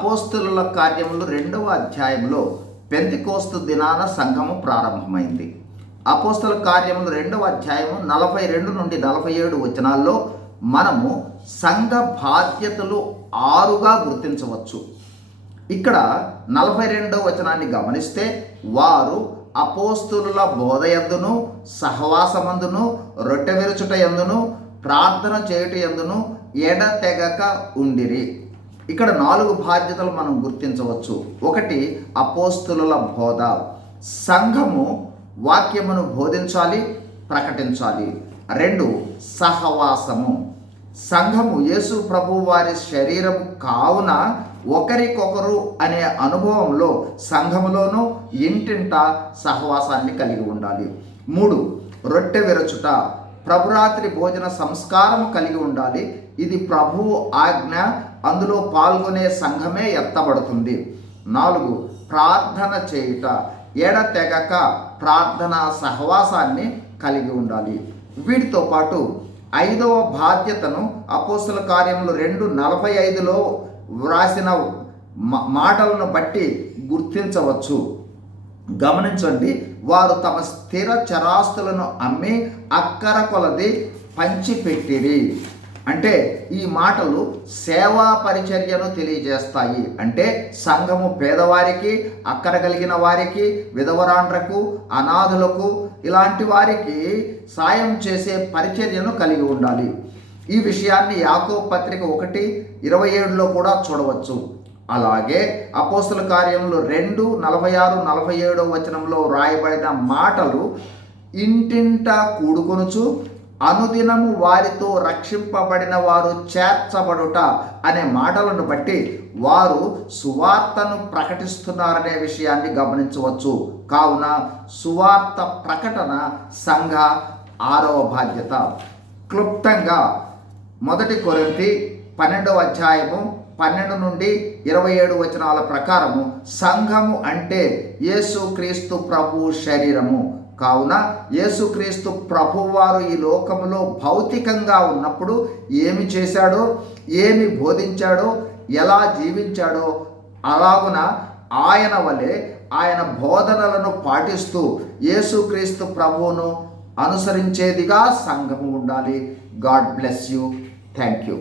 అపోస్తుల కార్యములు రెండవ అధ్యాయంలో పెంతికోస్తు దినాన సంఘము ప్రారంభమైంది. అపోస్తుల కార్యములు రెండవ అధ్యాయము నలభై రెండు నుండి నలభై ఏడు వచనాల్లో మనము సంఘ బాధ్యతలు ఆరుగా గుర్తించవచ్చు. ఇక్కడ నలభై రెండవ వచనాన్ని గమనిస్తే వారు అపోస్తుల బోధయందును సహవాసమందును రొట్టె విరుచుట ఎందును ప్రార్థన చేయుట ఎందును ఎడతెగక ఉండిరి. ఇక్కడ నాలుగు బాధ్యతలు మనం గుర్తించవచ్చు. ఒకటి అపోస్తుల బోధ. సంఘము వాక్యమును బోధించాలి ప్రకటించాలి. రెండు సహవాసము. సంఘము యేసు ప్రభు వారి శరీరము కావున ఒకరికొకరు అనే అనుభవంలో సంఘములోనూ ఇంటింట సహవాసాన్ని కలిగి ఉండాలి. మూడు రొట్టె విరచుట. ప్రభురాత్రి భోజన సంస్కారము కలిగి ఉండాలి. ఇది ప్రభువు ఆజ్ఞ. అందులో పాల్గొనే సంఘమే ఎత్తబడుతుంది. నాలుగు ప్రార్థన చేయుట. ఎడతెగక ప్రార్థన సహవాసాన్ని కలిగి ఉండాలి. వీటితో పాటు ఐదవ బాధ్యతను అపోస్తుల కార్యములు రెండు నలభై ఐదులో వ్రాసిన మాటలను బట్టి గుర్తించవచ్చు. గమనించండి వారు తమ స్థిర చరాస్తులను అమ్మి అక్కర కొలది పంచిపెట్టిరి. అంటే ఈ మాటలు సేవా పరిచర్యను తెలియజేస్తాయి. అంటే సంఘము పేదవారికి అక్కర కలిగిన వారికి విధవరాండ్రకు అనాథులకు ఇలాంటి వారికి సాయం చేసే పరిచర్యను కలిగి ఉండాలి. ఈ విషయాన్ని యాకో పత్రిక ఒకటి ఇరవై ఏడులో కూడా చూడవచ్చు. అలాగే అపోస్తుల కార్యములు రెండు నలభై ఆరు నలభై ఏడో వచనంలో రాయబడిన మాటలు ఇంటింట కూడుకొనుచు అనుదినము వారితో రక్షింపబడిన వారు చేర్చబడుట అనే మాటలను బట్టి వారు సువార్తను ప్రకటిస్తున్నారనే విషయాన్ని గమనించవచ్చు. కావున సువార్త ప్రకటన సంఘ ఆరవ బాధ్యత. క్లుప్తంగా మొదటి కొరింతి పన్నెండవ అధ్యాయము పన్నెండు నుండి ఇరవై ఏడు వచనాల ప్రకారము సంఘము అంటే యేసుక్రీస్తు ప్రభు శరీరము. కావున యేసుక్రీస్తు ప్రభువారు ఈ లోకములో భౌతికంగా ఉన్నప్పుడు ఏమి చేశాడో ఏమి బోధించాడో ఎలా జీవించాడో అలాగున ఆయన వలె ఆయన బోధనలను పాటిస్తూ యేసుక్రీస్తు ప్రభువును అనుసరించేదిగా సంఘము ఉండాలి. God bless you. Thank you